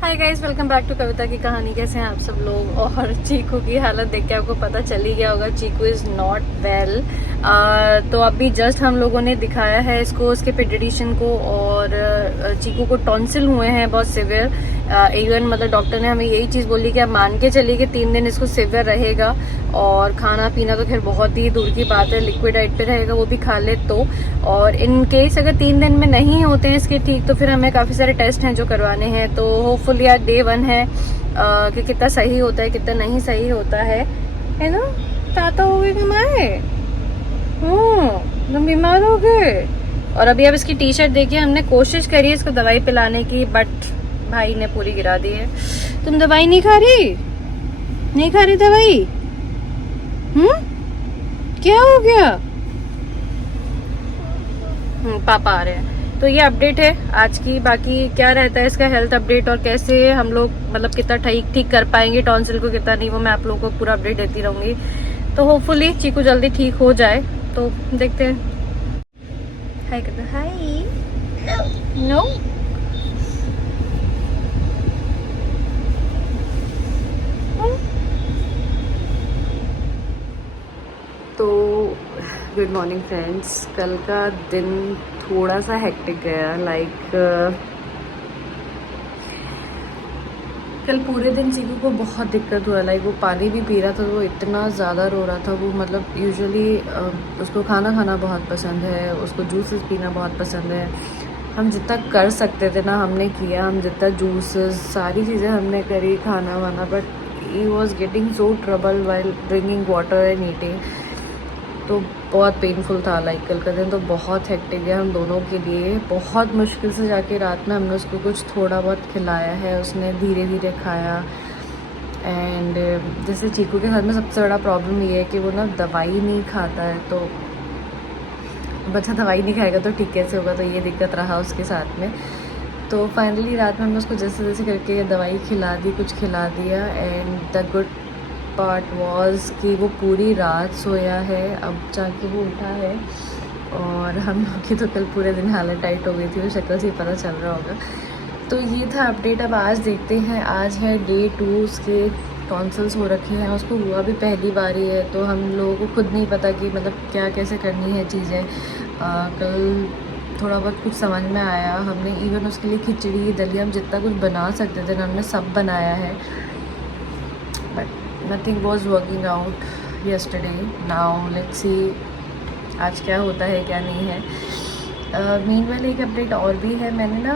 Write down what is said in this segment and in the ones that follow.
Hi guys, welcome back to Kavita की कहानी। कैसे हैं आप सब लोग। और चीकू की हालत देख के आपको पता चल ही गया होगा, चीकू इज नॉट वेल। तो अभी जस्ट हम लोगों ने दिखाया है इसको, उसके पीडियाट्रिशियन को, और चीकू को टॉन्सिल हुए हैं बहुत सिवियर। इवन मतलब डॉक्टर ने हमें यही चीज़ बोली कि आप मान के चलिए कि 3 दिन इसको सिवियर रहेगा। और खाना पीना तो खैर बहुत ही दूर की बात है, लिक्विड डाइट पे रहेगा, वो भी खा ले तो। और इन केस अगर 3 दिन में नहीं होते हैं इसके ठीक, तो फिर हमें काफ़ी सारे टेस्ट हैं जो करवाने हैं। तो होपफुली आज डे 1 है कि कितना सही होता है कितना नहीं सही होता है ना। ताता हो गए कमाए, तुम बीमार हो गए। और अभी अब इसकी टी शर्ट देखिए, हमने कोशिश करी है इसको दवाई पिलाने की, बट भाई ने पूरी गिरा दी है। तुम दवाई नहीं खा रही, नहीं खा रही दवाई? क्या हो गया? पापा आ रहे हैं। तो ये अपडेट है आज की। बाकी क्या रहता है इसका हेल्थ अपडेट और कैसे हम लोग मतलब कितना ठीक कर पाएंगे टॉन्सिल को, कितना नहीं, वो मैं आप लोगों को पूरा अपडेट देती रहूंगी। तो होपफुली चीकू जल्दी ठीक हो जाए, तो देखते हैं। हाय कर दो, हाय। नो तो गुड मॉर्निंग फ्रेंड्स। कल का दिन थोड़ा सा हेक्टिक गया। कल पूरे दिन चीकू को बहुत दिक्कत हुआ। वो पानी भी पी रहा था तो वो इतना ज़्यादा रो रहा था। वो मतलब यूजुअली उसको खाना खाना बहुत पसंद है, उसको जूसेस पीना बहुत पसंद है। हम जितना कर सकते थे ना हमने किया, हम जितना जूसेस सारी चीज़ें हमने करी, खाना वाना, but he was getting so trouble while drinking water and eating. तो बहुत पेनफुल था। कल का दिन तो बहुत हेक्टिक है हम दोनों के लिए। बहुत मुश्किल से जाके रात में हमने उसको कुछ थोड़ा बहुत खिलाया है, उसने धीरे धीरे खाया। एंड जैसे चीकू के साथ में सबसे बड़ा प्रॉब्लम ये है कि वो ना दवाई नहीं खाता है। तो बच्चा दवाई नहीं खाएगा तो ठीक कैसे होगा, तो ये दिक्कत रहा उसके साथ में। तो फाइनली रात में हमने उसको जैसे जैसे करके दवाई खिला दी, कुछ खिला दिया। And the good part was कि वो पूरी रात सोया है, अब जाके वो उठा है। और हम लोग की तो कल पूरे दिन हालत टाइट हो गई थी, वो शक्ल से ही पता चल रहा होगा। तो ये था अपडेट। अब आज देखते हैं, आज है डे 2, उसके टॉन्सिल्स हो रखे हैं, उसको हुआ भी पहली बार ही है। तो हम लोगों को खुद नहीं पता कि मतलब क्या कैसे करनी है चीज़ें। कल थोड़ा बहुत कुछ समझ में आया। हमने इवन उसके लिए खिचड़ी दलिया, हम जितना कुछ बना सकते थे ना हमने सब बनाया है, but nothing was working out yesterday. Now let's see आज क्या होता है क्या नहीं है। मीनवाइल एक अपडेट और भी है। मैंने ना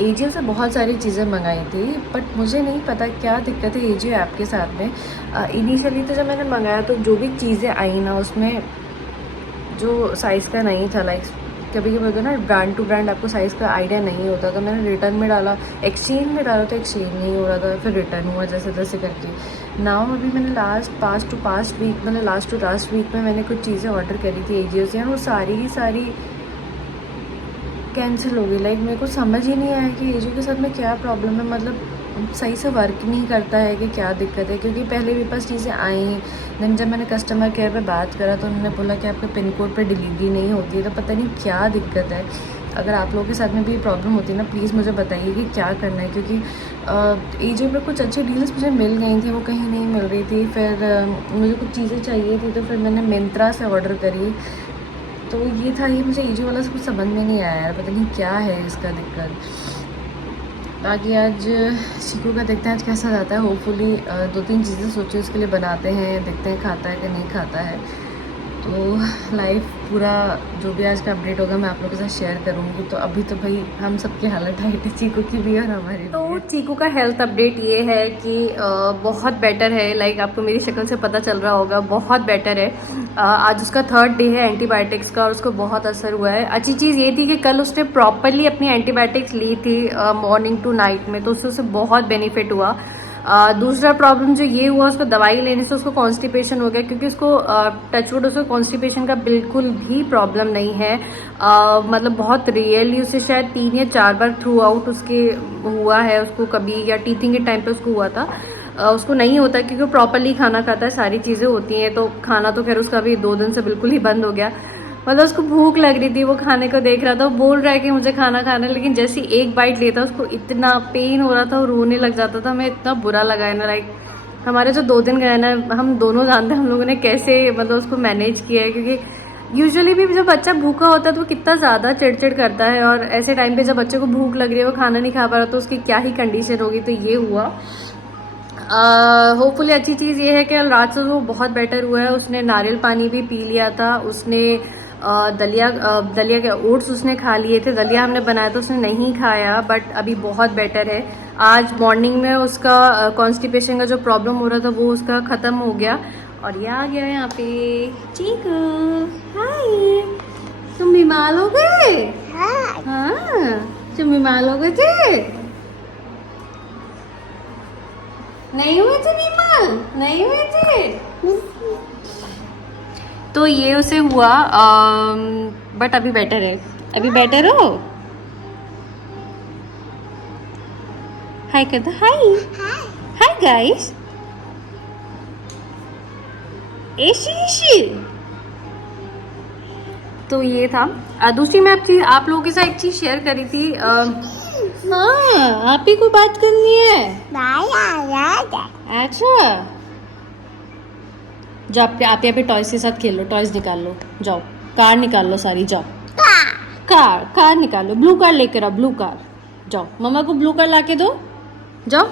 एजियो से बहुत सारी चीज़ें मंगाई थी, बट मुझे नहीं पता क्या दिक्कत है एजियो ऐप के साथ में। इनिशियली तो जब मैंने मंगाया तो जो भी चीज़ें आई ना उसमें जो साइज़ का नहीं था। कभी कभी होता है ना, ब्रांड टू ब्रांड आपको साइज़ का आइडिया नहीं होता। तो मैंने रिटर्न में डाला, एक्सचेंज में डाला तो एक्सचेंज नहीं हो रहा था, फिर रिटर्न हुआ जैसे तैसे करके। नाउ अभी मैंने लास्ट टू लास्ट वीक में मैंने कुछ चीज़ें ऑर्डर करी थी एजियो से, और वो सारी की सारी कैंसिल हो गई। मेरे को समझ ही नहीं आया कि एजियो के साथ में क्या प्रॉब्लम है, मतलब सही से वर्क नहीं करता है कि क्या दिक्कत है। क्योंकि पहले मेरे पास चीज़ें आई, देन जब मैंने कस्टमर केयर पे बात करा तो उन्होंने बोला कि आपके पिन कोड पे डिलीवरी नहीं होती है। तो पता नहीं क्या दिक्कत है। अगर आप लोगों के साथ में भी प्रॉब्लम होती है ना, प्लीज़ मुझे बताइए कि क्या करना है। क्योंकि एजियो पे कुछ अच्छी डील्स मुझे मिल गई थी, वो कहीं नहीं मिल रही थी। फिर मुझे कुछ चीज़ें चाहिए थी तो फिर मैंने मिंत्रा से ऑर्डर करी। तो ये था, ये मुझे एजियो वाला से कुछ समझ में नहीं आया यार, पता नहीं क्या है इसका दिक्कत। बाकी आज चीकू का देखते हैं आज कैसा जाता है। होपफुली 2-3 चीज़ें सोची उसके लिए बनाते हैं, देखते हैं खाता है कि नहीं खाता है। तो लाइफ पूरा जो भी आज का अपडेट होगा मैं आप लोगों के साथ शेयर करूँगी। तो अभी तो भाई हम सबकी हालत टाइट है, चीकू की भी और हमारी। तो चीकू का हेल्थ अपडेट ये है कि बहुत बेटर है। आपको मेरी शक्ल से पता चल रहा होगा, बहुत बेटर है। आज उसका 3rd डे है एंटीबायोटिक्स का, और उसको बहुत असर हुआ है। अच्छी चीज़ ये थी कि कल उसने प्रॉपरली अपनी एंटीबायोटिक्स ली थी मॉर्निंग टू नाइट में, तो उससे बहुत बेनिफिट हुआ। दूसरा प्रॉब्लम जो ये हुआ, उसको दवाई लेने से उसको कॉन्स्टिपेशन हो गया। क्योंकि उसको टचवुड उसको कॉन्स्टिपेशन का बिल्कुल भी प्रॉब्लम नहीं है। मतलब बहुत रियरली उसे शायद 3 या 4 बार थ्रू आउट उसके हुआ है उसको कभी, या टीथिंग के टाइम पे उसको हुआ था। उसको नहीं होता क्योंकि वो प्रॉपरली खाना खाता है, सारी चीज़ें होती हैं। तो खाना तो खैर उसका भी 2 दिन से बिल्कुल ही बंद हो गया। मतलब उसको भूख लग रही थी, वो खाने को देख रहा था, वो बोल रहा है कि मुझे खाना खाना है, लेकिन जैसे ही एक बाइट लेता उसको इतना पेन हो रहा था, वो रोने लग जाता था। हमें इतना बुरा लगा है ना, लाइक हमारे जो 2 दिन गए ना, हम दोनों जानते हैं हम लोगों ने कैसे मतलब उसको मैनेज किया है, क्योंकि यूजुअली भी जब बच्चा भूखा होता है तो वो कितना ज़्यादा चिड़चिड़ करता है, और ऐसे टाइम पे जब बच्चे को भूख लग रही है, वो खाना नहीं खा पा रहा, तो उसकी क्या ही कंडीशन होगी। तो ये हुआ। होपफुली अच्छी चीज़ ये है कि रात से वो बहुत बेटर हुआ है। उसने नारियल पानी भी पी लिया था, उसने दलिया के ओट्स उसने खा लिए थे, दलिया हमने बनाया था उसने नहीं खाया, बट अभी बहुत बेटर है। आज मॉर्निंग में उसका कॉन्स्टिपेशन का जो प्रॉब्लम हो रहा था वो उसका ख़त्म हो गया। और ये आ गया यहाँ पे चीकू। हाय, तुम बीमार हो गए? हाँ, तुम बीमार हो गए थे? नहीं हुए थे बीमार? नहीं हुए थे? तो ये उसे हुआ, बट अभी बेटर है। अभी बेटर हो? हाय कर दो। हाय हाय गाइस। तो ये था। दूसरी मैं आप लोगों के साथ एक चीज शेयर करी थी। हाँ, आप ही को बात करनी है। अच्छा, जाओ आप यहाँ पे टॉयज के साथ खेलो, टॉयज निकाल लो, जाओ कार निकाल लो सारी, जाओ कार निकाल लो, ब्लू कार लेकर आओ, ब्लू कार, जाओ मम्मा को ब्लू कार लाके दो, जाओ।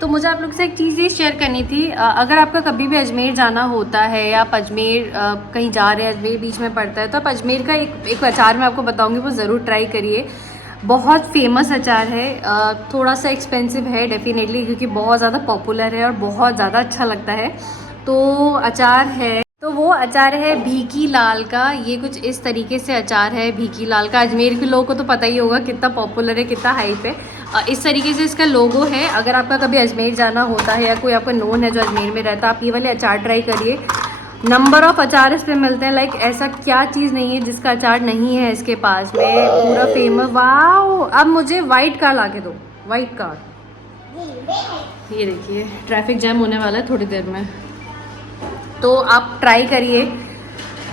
तो मुझे आप लोग से एक चीज़ ये शेयर करनी थी। अगर आपका कभी भी अजमेर जाना होता है, या आप अजमेर कहीं जा रहे हैं, अजमेर बीच में पड़ता है, तो आप अजमेर का एक अचार मैं आपको बताऊंगी, वो ज़रूर ट्राई करिए। बहुत फेमस अचार है, थोड़ा सा एक्सपेंसिव है डेफिनेटली, क्योंकि बहुत ज़्यादा पॉपुलर है और बहुत ज़्यादा अच्छा लगता है। तो अचार है, तो वो अचार है भीकी लाल का। ये कुछ इस तरीके से अचार है भीकी लाल का। अजमेर के लोगों को तो पता ही होगा कितना पॉपुलर है, कितना हाइप है। इस तरीके से इसका लोगो है। अगर आपका कभी अजमेर जाना होता है, या कोई आपका नोन है जो अजमेर में रहता है, आप ये वाले अचार ट्राई करिए। नंबर ऑफ अचार इस पे मिलते हैं, लाइक ऐसा क्या चीज़ नहीं है जिसका अचार नहीं है इसके पास में, पूरा फेमस। वाओ, अब मुझे वाइट कार ला के दो, वाइट कार। ये देखिए ट्रैफिक जैम होने वाला है थोड़ी देर में, तो आप ट्राई करिए।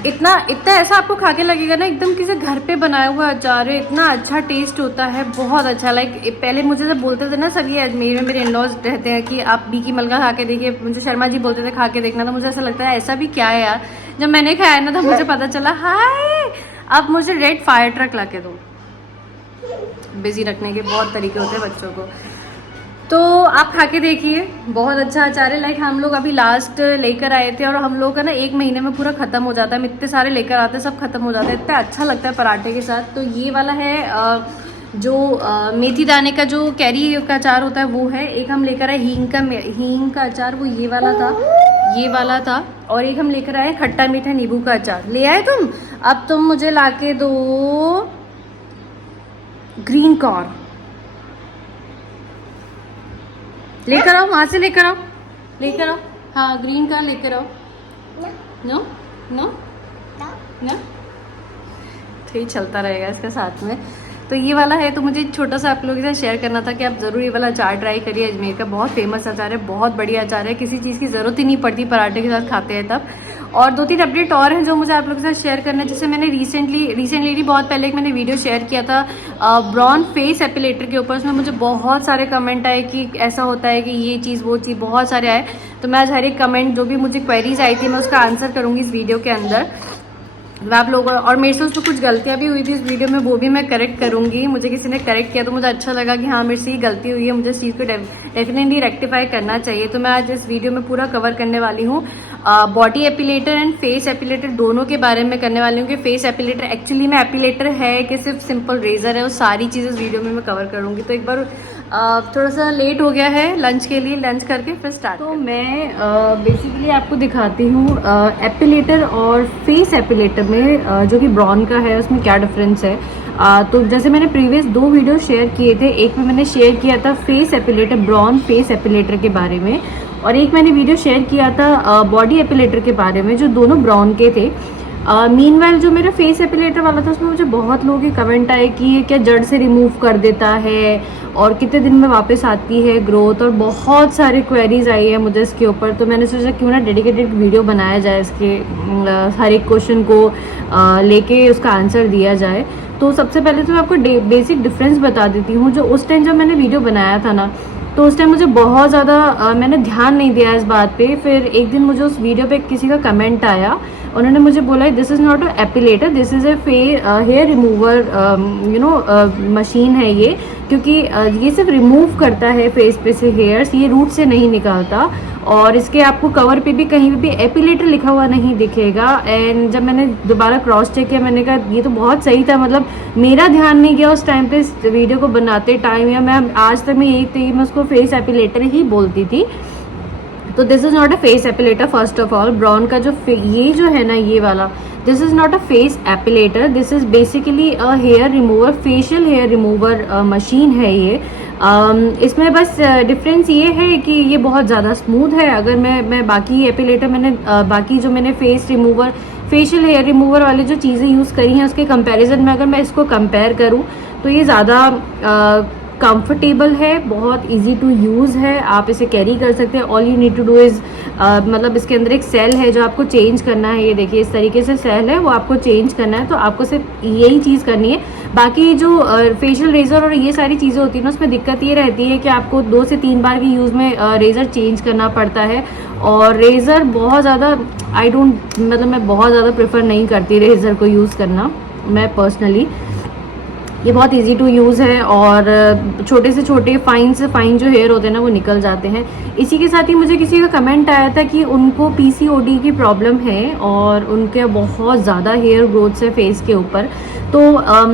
इतना ऐसा आपको खा के लगेगा ना, एकदम किसी घर पे बनाया हुआ अचार है, इतना अच्छा टेस्ट होता है, बहुत अच्छा। लाइक पहले मुझे जब बोलते थे ना सब, ये अजमेर में मेरे इन-लॉज रहते हैं, कि आप बीकी मलका खा के देखिए, मुझे शर्मा जी बोलते थे खा के देखना, था मुझे ऐसा लगता है ऐसा भी क्या है यार। जब मैंने खाया ना, तो मुझे पता चला हाय, अब मुझे रेड फायर ट्रक ला के दो। बिजी रखने के बहुत तरीके होते हैं बच्चों को, तो आप खा के देखिए, बहुत अच्छा अचार है। लाइक हम लोग अभी लास्ट लेकर आए थे, और हम लोग का ना 1 महीने में पूरा खत्म हो जाता है। हम इतने सारे लेकर आते हैं, सब खत्म हो जाता है, इतना अच्छा लगता है पराठे के साथ। तो ये वाला है जो मेथी दाने का जो कैरी का अचार होता है वो है। एक हम लेकर आए हींग का अचार, वो ये वाला था। और एक हम लेकर आए खट्टा मीठा नींबू का अचार। ले आए तुम? अब तुम मुझे लाके दो ग्रीन कार, लेकर आओ, वहां से लेकर आओ। हाँ, ग्रीन कार लेकर आओ। नो नो नो, तो ये चलता रहेगा इसका साथ में। तो ये वाला है, तो मुझे छोटा सा आप लोगों के साथ शेयर करना था कि आप ज़रूर ये वाला अचार ट्राई करिए। अजमेर का बहुत फेमस अचार है, बहुत बढ़िया अचार है, किसी चीज़ की ज़रूरत ही नहीं पड़ती, पराठे के साथ खाते हैं तब। और 2-3 अपडेट और हैं जो मुझे आप लोगों के साथ शेयर करना है। जैसे मैंने रिसेंटली बहुत पहले एक मैंने वीडियो शेयर किया था ब्रॉन फेस एपिलेटर के ऊपर। उसमें मुझे बहुत सारे कमेंट आए कि ऐसा होता है कि ये चीज़ वो चीज़, बहुत सारे आए। तो मैं आज हर एक कमेंट, जो भी मुझे क्वेरीज आई थी, मैं उसका आंसर करूँगी इस वीडियो के अंदर। मैं आप लोगों, और मेरे से उसमें कुछ गलतियाँ भी हुई थी इस वीडियो में, वो भी मैं करेक्ट करूँगी। मुझे किसी ने करेक्ट किया तो मुझे अच्छा लगा कि हाँ मेरे से ये गलती हुई है, मुझे इस चीज़ को डेफिनेटली रेक्टिफाई करना चाहिए। तो मैं आज इस वीडियो में पूरा कवर करने वाली हूँ body epilator and face epilator दोनों के बारे में करने वाली हूँ। कि फेस एपिलेटर एक्चुअली में एपिलेटर है कि सिर्फ सिंपल रेजर है, वो सारी चीज़ें इस वीडियो में मैं कवर करूँगी। तो एक बार थोड़ा सा लेट हो गया है लंच के लिए, लंच करके फिर स्टार्ट। तो मैं बेसिकली आपको दिखाती हूँ एपिलेटर और फेस एपिलेटर में जो कि ब्रॉन का है उसमें क्या डिफरेंस है। तो जैसे मैंने प्रीवियस 2 वीडियो शेयर किए थे, एक में मैंने शेयर किया था face epilator, Braun face epilator के बारे में, और एक मैंने वीडियो शेयर किया था बॉडी एपिलेटर के बारे में, जो दोनों ब्राउन के थे। मीनवाइल जो मेरा फेस एपिलेटर वाला था उसमें मुझे बहुत लोगों के कमेंट आए कि ये क्या जड़ से रिमूव कर देता है और कितने दिन में वापस आती है ग्रोथ, और बहुत सारे क्वेरीज आई है मुझे इसके ऊपर। तो मैंने सोचा क्यों ना डेडिकेटेड वीडियो बनाया जाए इसके हर एक क्वेश्चन को लेके उसका आंसर दिया जाए। तो सबसे पहले तो मैं आपको बेसिक डिफरेंस बता देती हूँ। जो उस टाइम जब मैंने वीडियो बनाया था ना, तो उस टाइम मुझे बहुत ज़्यादा मैंने ध्यान नहीं दिया इस बात पे। फिर एक दिन मुझे उस वीडियो पे किसी का कमेंट आया, उन्होंने मुझे बोला this is not a epilator, this is a hair remover machine है ये, क्योंकि ये सिर्फ रिमूव करता है फेस पे से हेयर्स, ये रूट से नहीं निकालता। और इसके आपको कवर पे भी कहीं भी एपिलेटर लिखा हुआ नहीं दिखेगा। एंड जब मैंने दोबारा क्रॉस चेक किया, मैंने कहा ये तो बहुत सही था, मतलब मेरा ध्यान नहीं गया उस टाइम पे इस वीडियो को बनाते टाइम, या मैं आज तक मैं यही थी, मैं उसको फेस एपिलेटर ही बोलती थी। तो this is not a face epilator. First of all Braun का जो ये जो है ना ये वाला, this is not a face epilator, this is basically a hair remover, facial hair remover machine है ये। इसमें बस डिफरेंस ये है कि ये बहुत ज़्यादा स्मूथ है। अगर मैं बाकी एपिलेटर बाकी जो मैंने face remover, facial hair remover वाली जो चीज़ें यूज़ करी हैं उसके कंपैरिजन में अगर मैं इसको कंपेयर करूँ तो ये ज़्यादा कंफर्टेबल है, बहुत इजी टू यूज़ है, आप इसे कैरी कर सकते हैं। All you need to do is मतलब इसके अंदर एक सेल है जो आपको चेंज करना है। ये देखिए इस तरीके से सेल है, वो आपको चेंज करना है, तो आपको सिर्फ यही चीज़ करनी है। बाकी जो फेशियल रेज़र और ये सारी चीज़ें होती हैं ना, उसमें दिक्कत ये रहती है कि आपको 2 से 3 बार की यूज़ में रेज़र चेंज करना पड़ता है। और रेज़र बहुत ज़्यादा मैं बहुत ज़्यादा प्रेफर नहीं करती रेज़र को यूज़ करना, मैं पर्सनली। ये बहुत इजी टू यूज़ है और छोटे से छोटे फाइन से फाइन जो हेयर होते हैं ना वो निकल जाते हैं। इसी के साथ ही मुझे किसी का कमेंट आया था कि उनको पीसीओडी की प्रॉब्लम है और उनके बहुत ज़्यादा हेयर ग्रोथ है फेस के ऊपर। तो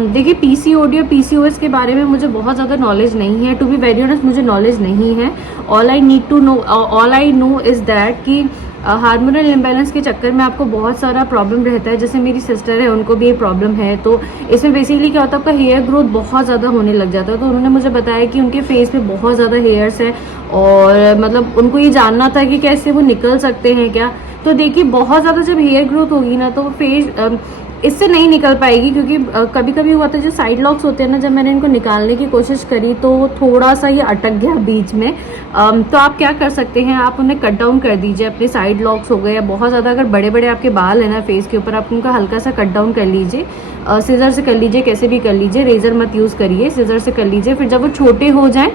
देखिए पीसीओडी और पीसीओएस के बारे में मुझे बहुत ज़्यादा नॉलेज नहीं है, टू बी वेरी ऑनेस्ट मुझे नॉलेज नहीं है। All I know is that कि हार्मोनल इम्बैलेंस के चक्कर में आपको बहुत सारा प्रॉब्लम रहता है। जैसे मेरी सिस्टर है, उनको भी ये प्रॉब्लम है। तो इसमें बेसिकली क्या होता है, आपका हेयर ग्रोथ बहुत ज़्यादा होने लग जाता है। तो उन्होंने मुझे बताया कि उनके फेस पे बहुत ज़्यादा हेयर्स है और मतलब उनको ये जानना था कि कैसे वो निकल सकते हैं क्या। तो देखिए बहुत ज़्यादा जब हेयर ग्रोथ होगी ना तो फेस इससे नहीं निकल पाएगी, क्योंकि कभी कभी हुआ था जो साइड लॉक्स होते हैं ना, जब मैंने इनको निकालने की कोशिश करी तो थोड़ा सा ये अटक गया बीच में। तो आप क्या कर सकते हैं, आप उन्हें कट डाउन कर दीजिए, अपने साइड लॉक्स हो गए या बहुत ज़्यादा अगर बड़े बड़े आपके बाल है ना फेस के ऊपर, आप उनका हल्का सा कट डाउन कर लीजिए, सीजर से कर लीजिए, कैसे भी कर लीजिए, रेज़र मत यूज़ करिए, सीजर से कर लीजिए। फिर जब वो छोटे हो जाएँ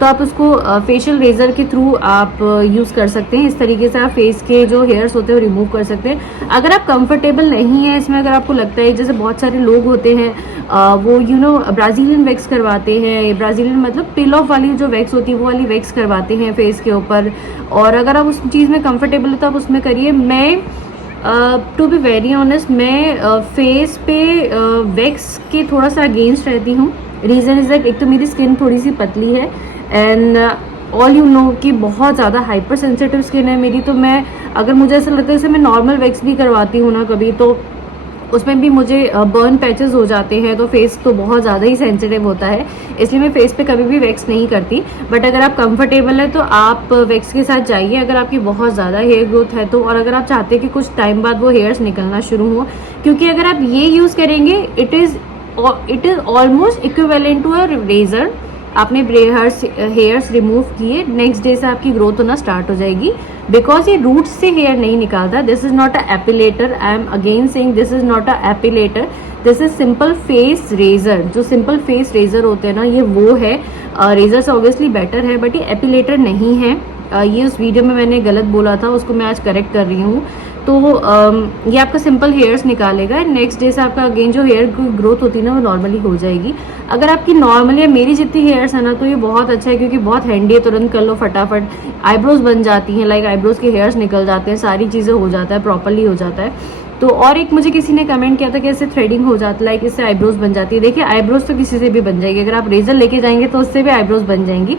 तो आप उसको फेशियल रेज़र के थ्रू आप यूज़ कर सकते हैं। इस तरीके से आप फेस के जो हेयर्स होते हैं वो रिमूव कर सकते हैं। अगर आप कंफर्टेबल नहीं है इसमें, अगर आपको लगता है, जैसे बहुत सारे लोग होते हैं वो ब्राज़ीलियन वैक्स करवाते हैं, ब्राज़ीलियन मतलब पिल ऑफ वाली जो वैक्स होती है वो वाली वैक्स करवाते हैं फेस के ऊपर। और अगर आप उस चीज़ में कंफर्टेबल है तो आप उसमें करिए। मैं टू बी वेरी ऑनेस्ट मैं फेस पे वैक्स के थोड़ा सा अगेंस्ट रहती हूँ। रीज़न इज़ दैट एक तो मेरी स्किन थोड़ी सी पतली है एंड ऑल यू नो कि बहुत ज़्यादा हाइपर सेंसिटिव स्किन है मेरी। तो मैं अगर मुझे ऐसा लगता है जैसे मैं नॉर्मल वैक्स भी करवाती हूँ ना कभी, तो उसमें भी मुझे बर्न पैचेस हो जाते हैं, तो फेस तो बहुत ज़्यादा ही सेंसिटिव होता है, इसलिए मैं फेस पे कभी भी वैक्स नहीं करती। बट अगर आप कंफर्टेबल है तो आप वैक्स के साथ जाइए अगर आपकी बहुत ज़्यादा हेयर ग्रोथ है तो, और अगर आप चाहते हैं कि कुछ टाइम बाद वो हेयर्स निकलना शुरू हो, क्योंकि अगर आप ये यूज़ करेंगे it is almost equivalent to a razor. आपने हेयर्स रिमूव किए, नेक्स्ट डे से आपकी ग्रोथ होना स्टार्ट हो जाएगी, बिकॉज ये रूट्स से हेयर नहीं निकालता। This is not a epilator, I am again saying this is not a epilator, this is simple face razor. जो सिंपल फेस रेजर होते हैं ना ये वो है, रेजर से ऑब्वियसली बेटर है, बट ये एपिलेटर नहीं है। ये उस वीडियो में मैंने गलत बोला था, उसको मैं आज करेक्ट कर रही हूँ। तो ये आपका सिंपल हेयर्स निकालेगा, नेक्स्ट डे से आपका अगेन जो हेयर ग्रोथ होती है ना वो नॉर्मली हो जाएगी। अगर आपकी नॉर्मली मेरी जितनी हेयर्स है ना तो ये बहुत अच्छा है, क्योंकि बहुत हैंडी है, तुरंत कर लो फटाफट, आईब्रोज बन जाती हैं, लाइक आईब्रोज के हेयर्स निकल जाते हैं, सारी चीज़ें हो जाता है, प्रॉपरली हो जाता है। तो और एक मुझे किसी ने कमेंट किया था कि इससे थ्रेडिंग हो जाता है, लाइक इससे आईब्रोज बन जाती है। देखिए आईब्रोज तो किसी से भी बन जाएगी, अगर आप रेजर लेके जाएंगे तो उससे भी आईब्रोज बन जाएंगी।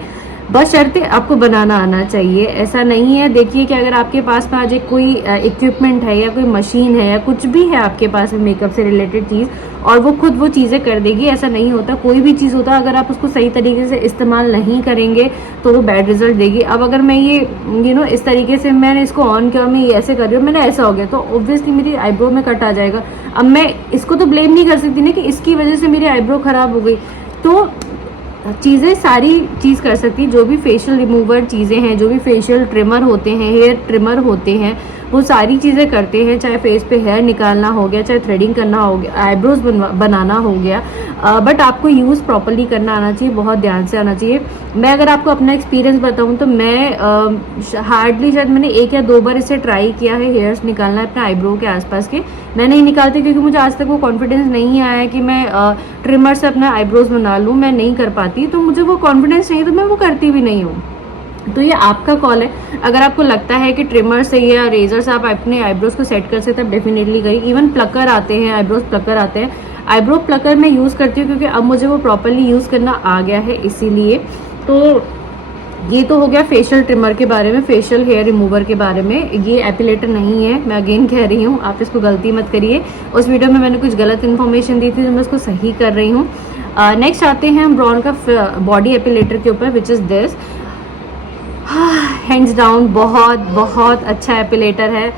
बशर्ते आपको बनाना आना चाहिए। ऐसा नहीं है, देखिए कि अगर आपके पास में आज एक कोई इक्विपमेंट है या कोई मशीन है या कुछ भी है आपके पास में मेकअप से रिलेटेड चीज़ और वो खुद वो चीज़ें कर देगी, ऐसा नहीं होता। कोई भी चीज़ होता है, अगर आप उसको सही तरीके से इस्तेमाल नहीं करेंगे तो वो बैड रिजल्ट देगी। अब अगर मैं ये इस तरीके से मैंने इसको ऑन किया, मैं ये ऐसे कर रही हूँ, मैंने ऐसा हो गया, तो ऑब्वियसली मेरी आईब्रो में कट आ जाएगा। अब मैं इसको तो ब्लेम नहीं कर सकती ना कि इसकी वजह से मेरी आईब्रो खराब हो गई। तो चीज़ें सारी चीज़ कर सकती, जो भी फेशियल रिमूवर चीज़ें हैं, जो भी फेशियल ट्रिमर होते हैं, हेयर ट्रिमर होते हैं, वो सारी चीज़ें करते हैं। चाहे फेस पे हेयर निकालना हो गया, चाहे थ्रेडिंग करना हो गया, आईब्रोज बनाना हो गया, बट आपको यूज़ प्रॉपरली करना आना चाहिए, बहुत ध्यान से आना चाहिए। मैं अगर आपको अपना एक्सपीरियंस बताऊं तो मैं हार्डली शायद मैंने 1 या 2 बार इसे ट्राई किया है हेयर्स निकालना अपने आईब्रो के आसपास के। मैं नहीं निकालती क्योंकि मुझे आज तक वो कॉन्फिडेंस नहीं आया है कि मैं ट्रिमर से अपना आईब्रोज बना लूँ, मैं नहीं कर पाती, तो मुझे वो कॉन्फिडेंस नहीं है, तो मैं वो करती भी नहीं हूँ। तो ये आपका कॉल है, अगर आपको लगता है कि ट्रिमर से या रेजर से आप अपने आईब्रोज को सेट कर सकते हैं, डेफिनेटली करिए। इवन प्लकर आते हैं, आईब्रोज प्लकर आते हैं, आईब्रो प्लकर मैं यूज़ करती हूँ क्योंकि अब मुझे वो प्रॉपरली यूज़ करना आ गया है, इसीलिए। तो ये तो हो गया फेशियल ट्रिमर के बारे में, फेशियल हेयर रिमूवर के बारे में। ये एपिलेटर नहीं है, मैं अगेन कह रही हूँ, आप इसको गलती मत करिए। उस वीडियो में मैंने कुछ गलत इन्फॉर्मेशन दी थी, जो मैं उसको सही कर रही हूँ। नेक्स्ट आते हैं हम ब्रॉन का बॉडी एपिलेटर के ऊपर, which is this. Hands down बहुत बहुत अच्छा एपिलेटर है।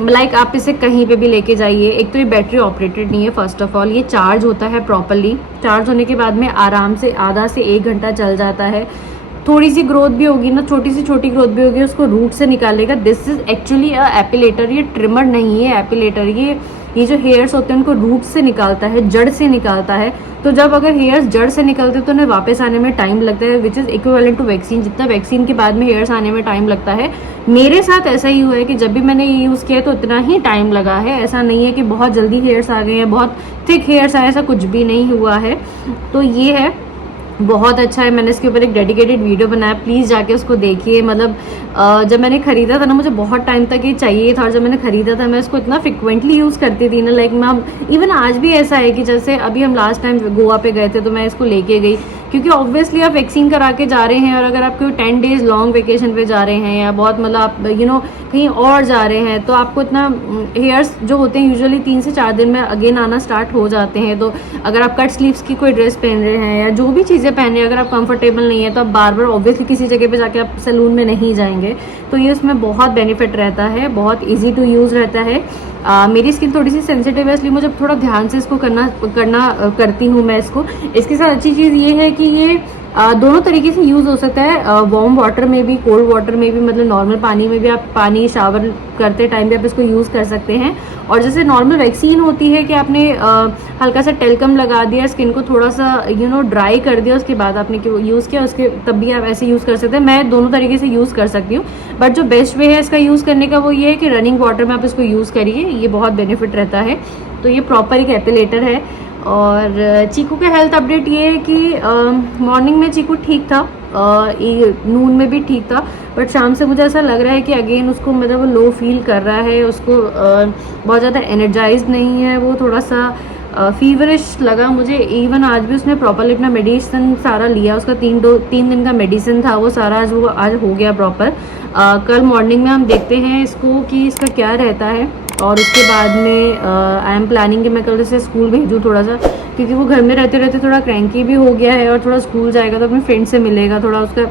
लाइक आप इसे कहीं पे भी लेके जाइए। एक तो ये बैटरी ऑपरेटेड नहीं है, फर्स्ट ऑफ ऑल ये चार्ज होता है प्रॉपरली। चार्ज होने के बाद में आराम से आधा से 1 घंटा चल जाता है। थोड़ी सी ग्रोथ भी होगी ना, छोटी सी छोटी ग्रोथ भी होगी, उसको रूट से निकालेगा। This is actually a epilator, ये ट्रिमर नहीं है, एपिलेटर। ये जो हेयर्स होते हैं उनको रूट से निकालता है, जड़ से निकालता है। तो जब अगर हेयर्स जड़ से निकलते हैं तो उन्हें वापस आने में टाइम लगता है, which is equivalent to waxing. जितना वैक्सीन के बाद में हेयर्स आने में टाइम लगता है, मेरे साथ ऐसा ही हुआ है कि जब भी मैंने ये यूज़ किया तो इतना ही टाइम लगा है। ऐसा नहीं है कि बहुत जल्दी हेयर्स आ गए हैं, बहुत थिक हेयर्स आए, ऐसा कुछ भी नहीं हुआ है। तो ये है, बहुत अच्छा है। मैंने इसके ऊपर एक डेडिकेटेड वीडियो बनाया, प्लीज़ जाके उसको देखिए। मतलब जब मैंने ख़रीदा था ना, मुझे बहुत टाइम तक ये चाहिए था, और जब मैंने ख़रीदा था मैं इसको इतना फ्रिक्वेंटली यूज़ करती थी ना, लाइक मैं इवन आज भी ऐसा है कि जैसे अभी हम लास्ट टाइम गोवा पे गए थे तो मैं इसको लेके गई, क्योंकि ऑब्वियसली आप वैक्सीन करा के जा रहे हैं, और अगर आप कोई 10 डेज़ लॉन्ग वेकेशन पे जा रहे हैं या बहुत मतलब आप कहीं और जा रहे हैं, तो आपको इतना हेयर्स जो होते हैं यूजुअली 3 से 4 दिन में अगेन आना स्टार्ट हो जाते हैं। तो अगर आप कट स्लीव्स की कोई ड्रेस पहन रहे हैं या जो भी चीज़ें पहन रहे हैं, अगर आप कंफर्टेबल नहीं है तो आप बार बार ऑब्वियसली किसी जगह पे जाके आप सैलून में नहीं जाएंगे। तो ये उसमें बहुत बेनिफिट रहता है, बहुत ईजी टू यूज़ रहता है। मेरी स्किन थोड़ी सी सेंसिटिव है, इसलिए मुझे थोड़ा ध्यान से इसको करती हूँ मैं इसको। इसके साथ अच्छी चीज़ ये है कि ये दोनों तरीके से यूज़ हो सकता है, वार्म वाटर में भी, कोल्ड वाटर में भी, मतलब नॉर्मल पानी में भी। आप पानी शावर करते टाइम भी आप इसको यूज़ कर सकते हैं। और जैसे नॉर्मल वैक्सीन होती है कि आपने हल्का सा टेल्कम लगा दिया, स्किन को थोड़ा सा ड्राई कर दिया, उसके बाद आपने यूज़ किया, उसके तब भी आप ऐसे यूज़ कर सकते हैं। मैं दोनों तरीके से यूज़ कर सकती हूँ, बट जो बेस्ट वे है इसका यूज़ करने का वो ये है कि रनिंग वाटर में आप इसको यूज़ करिए, ये बहुत बेनिफिट रहता है। तो ये प्रॉपर एक एपिलेटर है। और चीकू के हेल्थ अपडेट ये है कि मॉर्निंग में चीकू ठीक था, नून में भी ठीक था, बट शाम से मुझे ऐसा लग रहा है कि अगेन उसको मतलब वो लो फील कर रहा है, उसको बहुत ज़्यादा एनर्जाइज नहीं है, वो थोड़ा सा फीवरिश लगा मुझे। इवन आज भी उसने प्रॉपरली अपना मेडिसिन सारा लिया, उसका 3 दिन का मेडिसिन था वो सारा, आज हो गया प्रॉपर। कल मॉर्निंग में हम देखते हैं इसको कि इसका क्या रहता है। और उसके बाद में आई एम प्लानिंग कि मैं कल से स्कूल भेजूँ थोड़ा सा, क्योंकि वो घर में रहते रहते थोड़ा क्रैंकी भी हो गया है, और थोड़ा स्कूल जाएगा तो अपने फ्रेंड से मिलेगा, थोड़ा उसका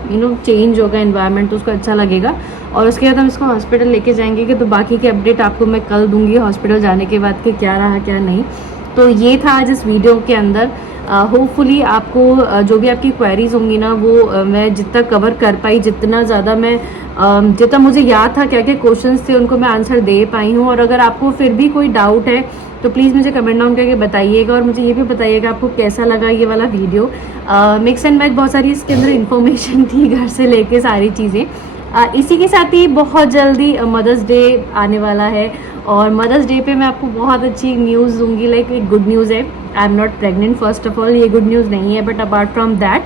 चेंज होगा एनवायरनमेंट, तो उसको अच्छा लगेगा। और उसके बाद हम इसको हॉस्पिटल लेके जाएंगे कि तो बाकी की अपडेट आपको मैं कल दूंगी हॉस्पिटल जाने के बाद कि क्या रहा क्या नहीं। तो ये था आज इस वीडियो के अंदर। होपफुली आपको जो भी आपकी क्वेरीज होंगी ना, वो मैं जितना कवर कर पाई, जितना ज़्यादा मैं जितना मुझे याद था क्या क्या क्वेश्चंस थे उनको मैं आंसर दे पाई हूँ। और अगर आपको फिर भी कोई डाउट है तो प्लीज़ मुझे कमेंट डाउन करके बताइएगा, और मुझे ये भी बताइएगा आपको कैसा लगा ये वाला वीडियो। मिक्स एंड मैच बहुत सारी इसके अंदर इन्फॉर्मेशन थी, घर से लेके सारी चीज़ें। इसी के साथ ही बहुत जल्दी मदर्स डे आने वाला है, और मदर्स डे पे मैं आपको बहुत अच्छी न्यूज़ दूंगी, लाइक एक गुड न्यूज़ है। I am not pregnant, first of all ये गुड न्यूज़ नहीं है, बट अपार्ट फ्रॉम दैट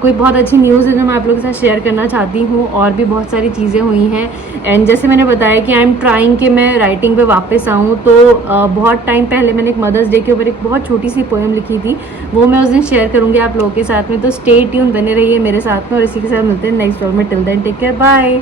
कोई बहुत अच्छी न्यूज़ है जो मैं आप लोगों के साथ शेयर करना चाहती हूँ। और भी बहुत सारी चीज़ें हुई हैं, एंड जैसे मैंने बताया कि आई एम ट्राइंग कि मैं राइटिंग पे वापस आऊँ। तो बहुत टाइम पहले मैंने एक मदर्स डे के ऊपर एक बहुत छोटी सी पोएम लिखी थी, वो मैं उस दिन शेयर करूँगी आप लोगों के साथ में। तो स्टे ट्यून बने रहिए मेरे साथ में, और इसी के साथ मिलते हैं नेक्स्ट व्लॉग में। Till then take care, bye.